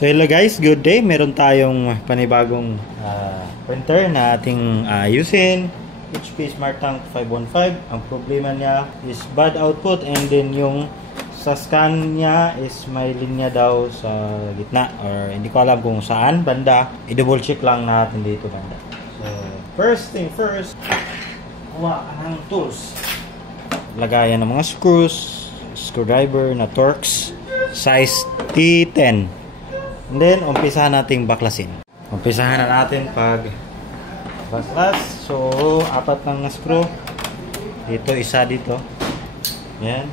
So hello guys, good day. Meron tayong panibagong printer na ating ayusin. HP Smart Tank 515. Ang problema niya is bad output, and then yung sa scan niya is may linya daw sa gitna, or hindi ko alam kung saan banda. I-double check lang natin dito banda. So first thing first, kuha ng tools. Lagayan ng mga screws, screwdriver na Torx size T10. And then, umpisahan nating baklasin. Umpisahan na natin pag baklas. So, 4 ng screw. Dito, isa dito. Yan.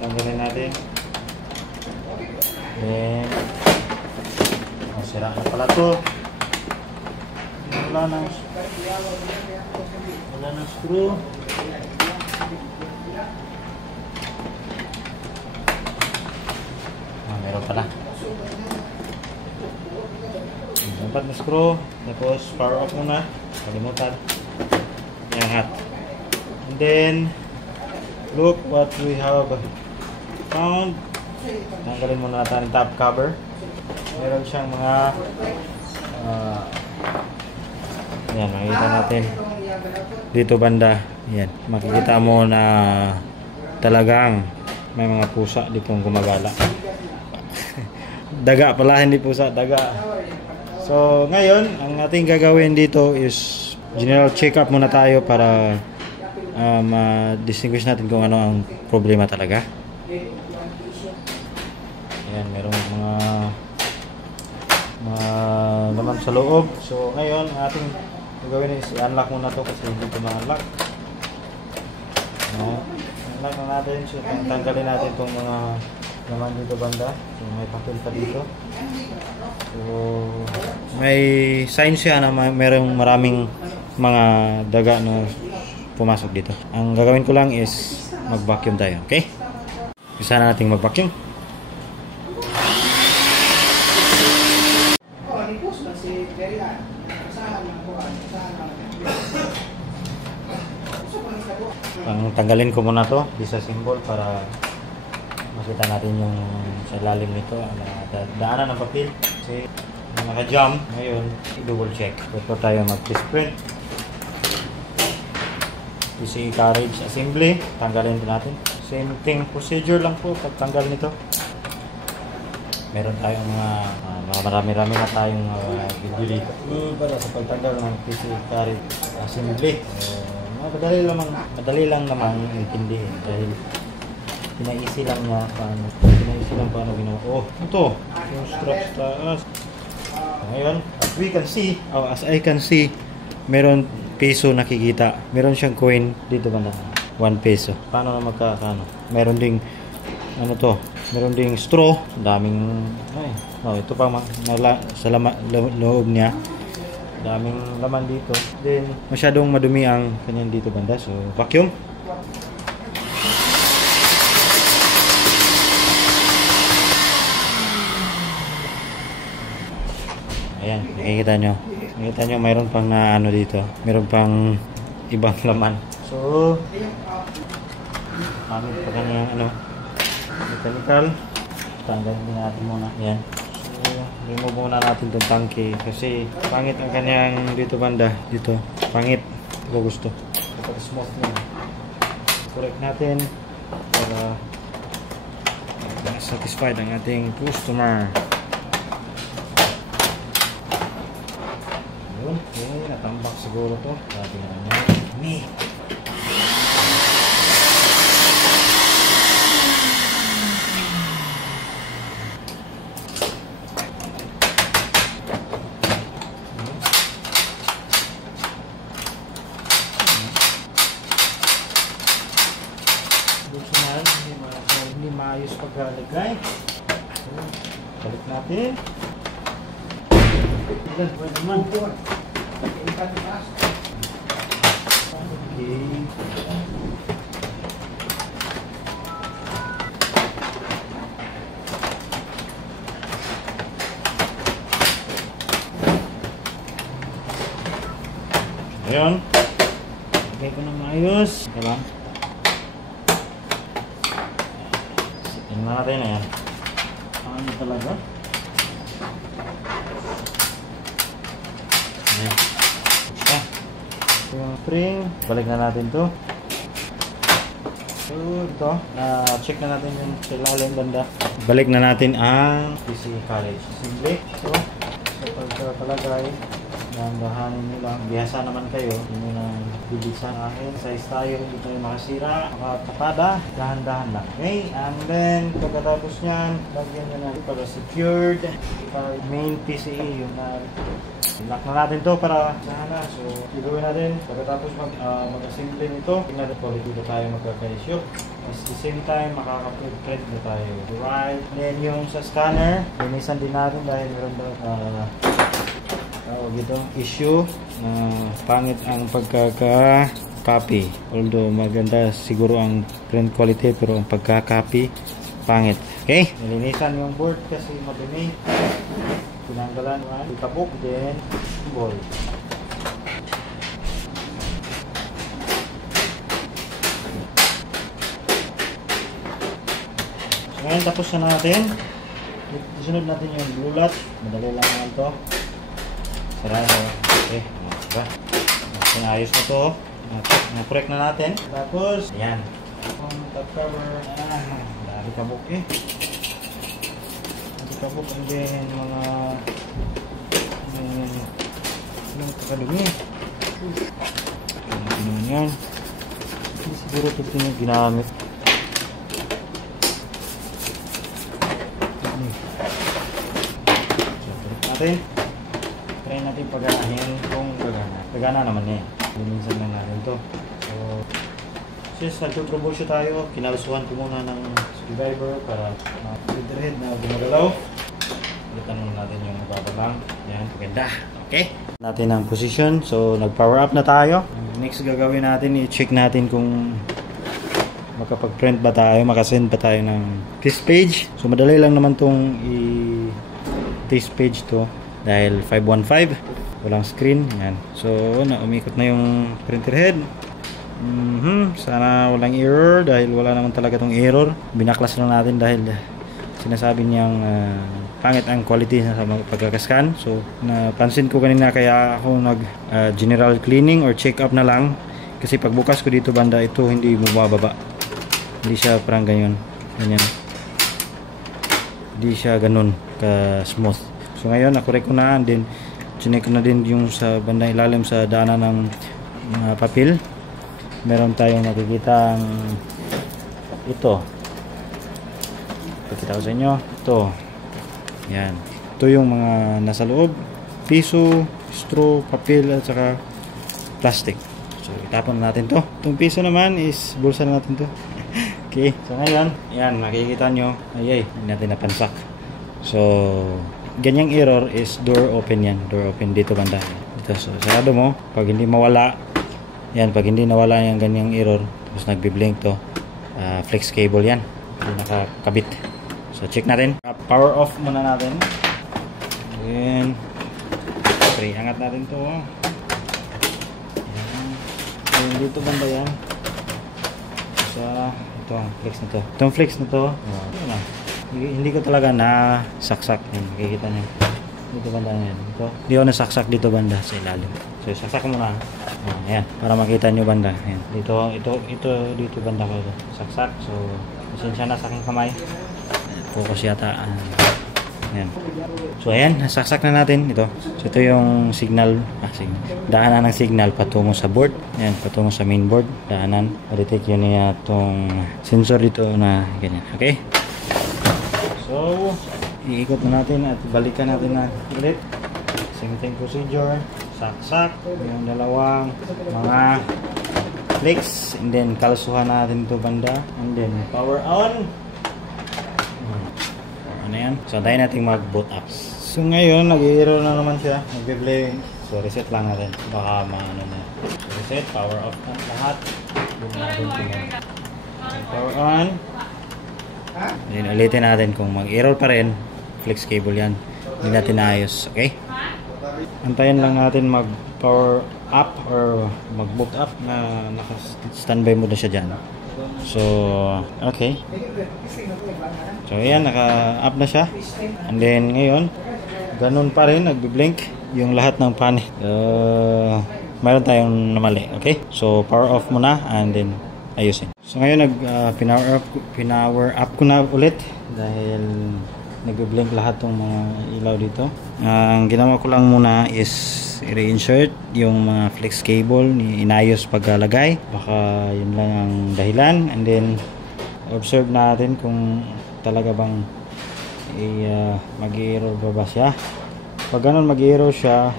Tanggalin natin. Then, sira na pala to. Wala ng screw. Meron pala. 4 na screw. Tapos power off muna. Kalimutan. Iangat. And then look what we have found. Tanggalin muna natin top cover. Meron siyang mga yan, makikita natin dito banda. Yan, makikita mo na talagang may mga pusa ditong gumagala. Daga pala, hindi pusa, daga. So ngayon, ang ating gagawin dito is general check-up muna tayo para ma-distinguish natin kung ano ang problema talaga. Ayan, merong mga laman sa loob. So ngayon, ang ating gagawin is i-unlock muna to kasi hindi ito ma-unlock. Unlock na natin. So tanggalin natin itong mga laman dito banda. So may pakil pa dito. So may sign siya na mayroong maraming mga daga na pumasok dito. Ang gagawin ko lang is mag-vacuum tayo, okay? Isa na nating mag-vacuum. Ang tanggalin ko muna to, disassemble para makita natin yung sa lalim nito, daanan ng papel kasi naka-jam. Ngayon, i-double check before tayo mag-test print. PC carriage assembly, tanggalin din natin. Same thing procedure lang po pagtanggal nito. Meron tayong marami-rami na tayong video dito para sa pagtanggal ng PC carriage assembly. Madali lang naman intindihin dahil pinaisi lang paano ginawa. Oh, ito yung strap sa taas. Ngayon, as I can see, meron peso nakikita. Meron siyang coin dito banda, 1 peso. Paano na magkakano? Meron ding meron ding straw, daming ito pa sa loob niya. Daming laman dito. Then masyadong madumi ang kanyang dito banda. So vacuum. Ayan, nakikita nyo. Nakikita nyo mayroon pang dito. Mayroon pang ibang laman. So gamit pa kanyang mechanical. Tanggalin din natin muna. Ayan. Remove muna natin itong tangke kasi pangit ang kanyang dito banda. Dito, pangit. Ito ko gusto. Ito smooth na. Correct natin para satisfied ang ating customer. Yun, okay, natambak siguro to. Sabi na niya. Hindi maayos paglalagay. Balik natin. Okay. Ayan. Lagay ko na maayos. Ito lang. Tingnan natin, ayan. Ano talaga? Ayan. Yung spring, balik na natin to. So, ito, check na natin yung sa ilalim banda. Balik na natin ang PC college assembly. So, pagkalagay, dahanin nyo lang. Bihasa naman kayo, hindi nyo na bilisan akin. Size tayo, hindi tayo makasira, makapada, dahan-dahan lang. Okay, and then, pagkatapos nyan, lagyan nyo na para secured. Para main PCE, yung lock na natin to para sana. So, gagawin natin pagkatapos mag-assembly nito. Tingnan natin kung dito tayo magkakaisyo. At the same time, makaka-print na tayo. Right. Then yung sa scanner, linisan din natin dahil meron daw itong issue na pangit ang pagkaka-copy. Although maganda siguro ang print quality, pero ang pagka-copy pangit. Okay? Nilinisan yung board kasi madumi. Tinanggalan man, itabok, then ball. So ngayon tapos na natin. Isunod natin yung blue latch. Madali lang naman to. Sarayan mo. Okay, diba? Ayos na to. Na-correct na natin. Tapos, ayan. Ang top cover. Dali tabok eh. Kabuk and then mga kakadumi. Ano yan? Hindi siguro ito yung ginamit. So, natin. Try natin paganahin kung gagana. Gagana naman eh. Minsan lang natin to. So, since nag-troubleshoot tayo, kinalusuhan ko muna ng screwdriver para thread na gumagalaw. Ulitan muna natin yung mababalang. Yan, maganda. Okay? Natin ang position. So, nag-power up na tayo. Next gagawin natin, i-check natin kung makapag-print ba tayo, makasend ba tayo ng test page. So, madali lang naman tong i-test page to dahil 515. Walang screen. Yan. So, umikot na yung printer head. Sana walang error dahil wala naman talaga tong error. Binaklas lang natin dahil sinasabi niyang pangit ang quality sa pagkakascan. So napansin ko kanina kaya ako nag general cleaning or check up na lang kasi pagbukas ko dito banda ito hindi bumababa. Hindi siya parang ganyan. Hindi siya ganun ka smooth. So ngayon na-correct ko na and then chinek ko na din yung sa banda ilalim sa daanan ng papel. Meron tayong nakikita ito. Pakita ko sa inyo. Ito. Yan. Ito yung mga nasa loob. Piso, straw, papel, at saka plastic. So, itapon natin to. Itong piso naman is bulsa na natin to. Okay. So, ngayon, yan. Makikita nyo. Ay, hindi natin napansak. So, ganyang error is door open yan. Door open dito banda. Ito. So, sarado mo. Pag hindi mawala, yan. Pag hindi nawala yung ganyang error, tapos nagbiblink to, flex cable yan. Hindi nakakabit. So, check natin. Power off muna natin. Then, okay, angat natin to. Ayan. Dito banda yan. So, ito ang flex na to. Itong flex na to, hindi ko talaga nasaksak. Yan, makikita nyo. Dito banda yan. Ito. Hindi ko nasaksak dito banda sa ilalim. So, saksak muna. Ayan, para makita nyo banda. Ayan. Dito banda ko ito. Saksak. So, pasensya na sa aking kamay. Focus yata. Ayan. So, ayan. Nasaksak na natin ito. So, ito yung signal. Daanan ng signal patungo sa board. Ayan, patungo sa main board. Daanan. Detect yun niya itong sensor dito na ganyan. Okay? So, iikot na natin at balikan natin na ulit. Same thing procedure. Saksak. Yung dalawang mga flex. And then, kalsuhan natin ito banda. And then, power on. Ano yan? So, antayin natin mag-boot up. So, ngayon, nag-i-error na naman siya. Nag-play. So, reset lang natin. Baka maano na. So, reset. Power off na lahat. Power on. Then, ulitin natin kung mag-error pa rin. Flex cable yan. Hindi natin naayos. Okay? Antayin lang natin mag-power up or mag-boot up na naka-standby mode na siya dyan. So, okay. So, ayan, naka-up na siya. And then, ngayon, ganun pa rin, nagbi-blink yung lahat ng panel. Mayroon tayong namali, okay? So, power off muna and then ayusin. So, ngayon pinower up ko na ulit dahil nagbi-blink lahat ng mga ilaw dito. Ang ginawa ko lang muna is i-reinsert yung mga flex cable, inayos paglalagay. Baka yun lang ang dahilan. And then observe natin kung talaga bang mag-i-error ba siya. Pag ganun mag-i-error siya,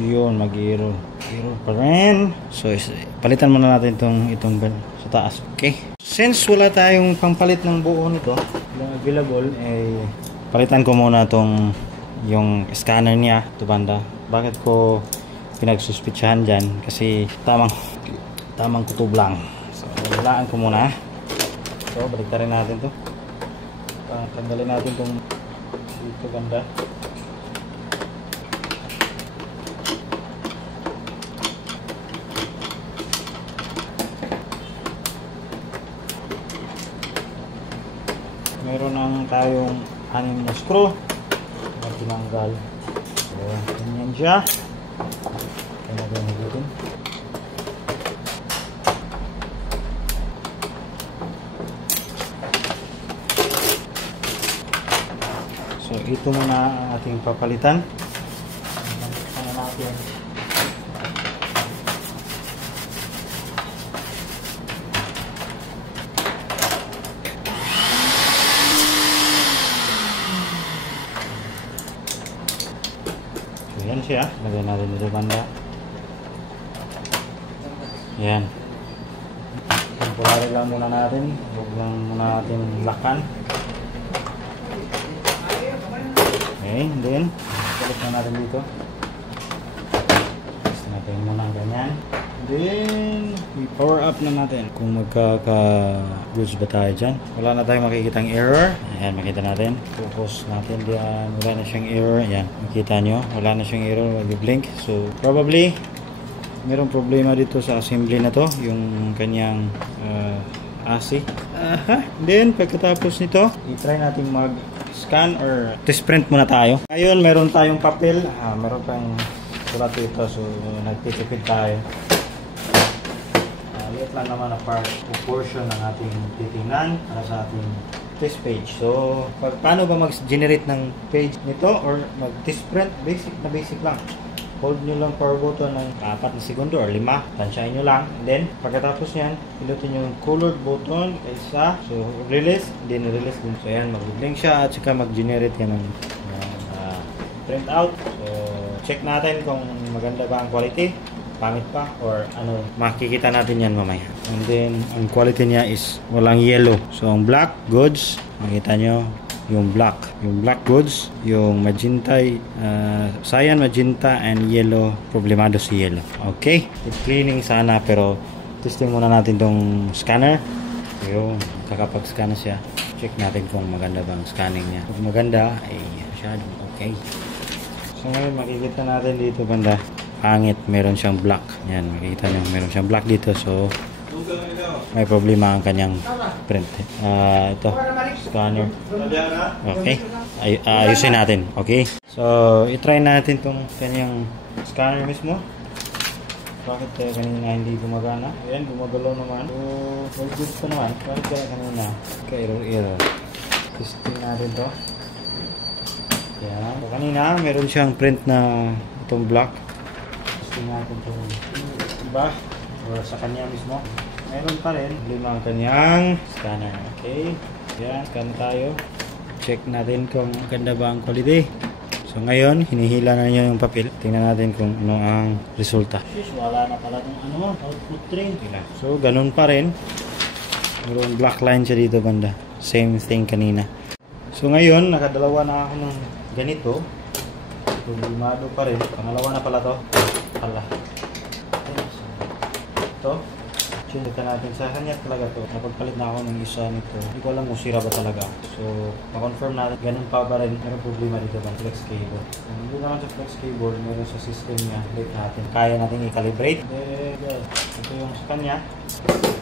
yun, mag-i-error pa rin. So palitan muna natin itong sa taas, okay? Since wala tayong pampalit ng buo nito, yung available, palitan ko muna yung scanner niya, ito banda. Bakit ko pinagsuspitsahan dyan? Kasi tamang kutob lang. So, walaan ko muna. So, baliktarin natin to. Tanggalin natin itong dito banda. Meron nang tayong 6 na screw na tinanggal. So, ganyan siya. Kaya natin higutin. So, ito muna ang ating papalitan. Ano natin? Yan siya. Lagyan natin dito banda. Yan. Temporary lang muna natin. Huwag lang muna natin lakan. Okay, and then balik na natin dito. Basta natin muna ganyan. Then i-power up na natin kung magkaka-goods ba tayo dyan. Wala na tayong makikitang error. Ayan, makita natin. Focus natin diyan. Wala na siyang error. Ayan, makita nyo. Wala na siyang error. Mag-blink. So probably merong problema dito sa assembly na to. Yung kanyang AC. Then pagkatapos nito, i-try natin mag-scan or test print muna tayo. Ngayon, meron tayong papel. Meron tayong sulat dito. So nagtitipid tayo. Liit lang naman na portion ng ating titingnan para sa ating test page. So, paano ba mag-generate ng page nito or mag-test print? Basic lang. Hold nyo lang power button ng 4 na segundo or 5. Tansyahin nyo lang. And then, pagkatapos yan, pinutin yung colored button kaysa. So, release. Then, release din. So, yan. Mag-blink siya at saka mag-generate yan ng print out. So, check natin kung maganda ba ang quality. Pangit pa or ano, makikita natin yan mamaya. And then ang quality niya is walang yellow. So ang black goods, makita nyo yung black goods, yung magenta, cyan, magenta and yellow, problemado si yellow. Okay, it's cleaning sana pero testing muna natin tong scanner. Yung kakapag-scan na siya, check natin kung maganda bang scanning niya. Kung maganda ay masyadong okay. So ngayon makikita natin dito banda, pangit, meron siyang black. Yan, makikita nyo, meron siyang black dito. So, may problema ang kanyang print. Ito, scanner. Okay, ayusin natin. Okay, so, itry natin itong kanyang scanner mismo. Bakit kaya kanina hindi gumagana? Ayan, gumagalaw naman. So, all good pa naman. Bakit kaya kanina ka-error? Testing natin ito. Ayan, so, kanina meron siyang print na itong black. Natin itong iba or sa kanya mismo meron pa rin lima ang kanyang scanner. Okay, yan, scan tayo, check natin kung ganda ba ang quality. So ngayon hinihila na niya yung papel, tingnan natin kung ano ang resulta. Wala na pala itong output ring. So ganun pa rin, mayroong black line siya dito banda, same thing kanina. So ngayon nakadalawa na ako ng ganito, problemado pa rin. Pangalawa na pala to. Ito, chinika natin sa kanya talaga to. Napagpalit na ako ng isa nito. Hindi ko alam kung sira ba talaga. So, ma-confirm natin. Ganun pa ba rin? Meron problema dito ba? Flex cable. Hindi naman sa flex cable. Meron sa system niya. Click natin. Kaya natin i-calibrate. Then, ito yung sa kanya.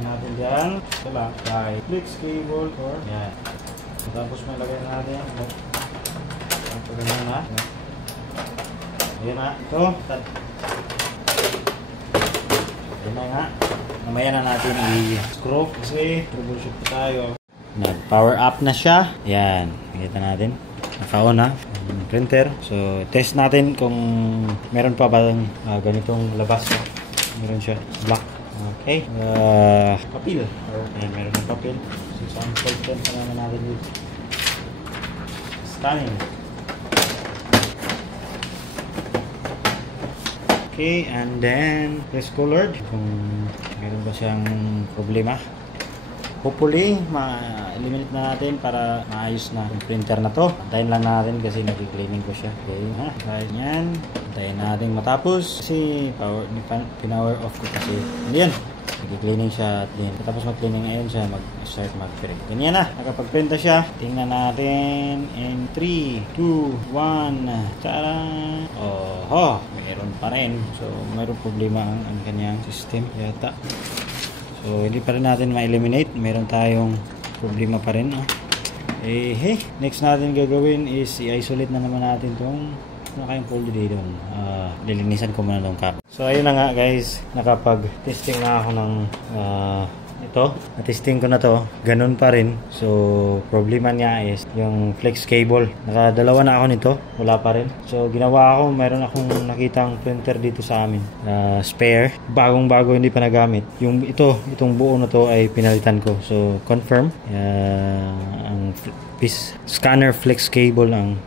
Natin dyan. Ito lang. Flex cable or yan. Tapos may lagay natin. Ganun na. Ayan na. Ito. Ayan na nga. Mamaya na natin i-screw kasi troubleshoot pa tayo. Nag-power up na siya. Ayan. Nakita natin. Naka-on na yung printer. So, test natin kung meron pa ba ganitong labas. Meron siya. Black. Okay. Papel. Ayan, meron ng papel. So, sample test naman natin dito. Scanning. Okay, and then press colored kung meron ba siyang problema. Hopefully, ma-eliminate na natin para maayos na yung printer na to. Antayin lang natin kasi nag-cleaning ko siya. Okay, ha? Dahil yan, antayin natin matapos kasi pinower off ko kasi. And yan, nag-cleaning siya at din. Tapos mag-cleaning ngayon siya, mag-start mag-print. Ganyan na, nakapag-print na siya. Tingnan natin in 3, 2, 1. Tara! Oh, meron pa rin. So, mayroong problema ang kanyang system yata. So, hindi pa rin natin ma-eliminate. Meron tayong problema pa rin. Hey, next natin gagawin is i-isolate na naman natin itong kayong folder dito. Lilinisan ko muna itong cap. So, ayun na nga guys. Nakapag-testing na ako ng ito. Na-testing ko na to. Ganun pa rin. So, problema niya is yung flex cable. Nakadalawa na ako nito. Wala pa rin. So, ginawa ako. Mayroon akong nakitang printer dito sa amin. Spare. Bagong-bago, hindi pa nagamit. Itong buo na to ay pinalitan ko. So, confirm. Ang scanner flex cable ang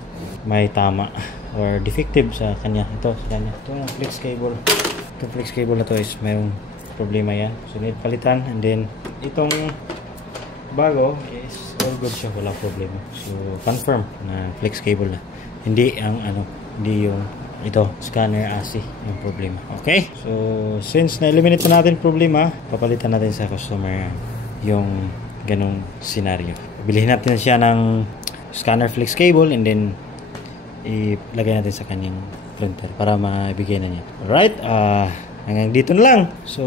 may tama or defective sa kanya. Ito sa kanya. Ito yung flex cable. Itong flex cable na to is mayroong problema yan. So, need palitan. And then, itong bago is all good siya. Wala problema. So, confirm na flex cable na. Hindi hindi yung scanner ASI yung problema. Okay? So, since na-eliminate na natin problema, papalitan natin sa customer yung ganong scenario. Bilhin natin siya ng scanner flex cable and then ilagay natin sa kanyang printer para maibigay na niya. Alright? Hanggang dito na lang. So,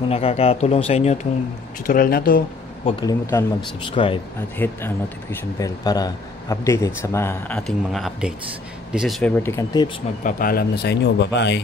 kung nakakatulong sa inyo itong tutorial na to, huwag kalimutan mag-subscribe at hit ang notification bell para updated sa ating mga updates. This is Faber Tech and Tips. Magpapaalam na sa inyo. Bye-bye!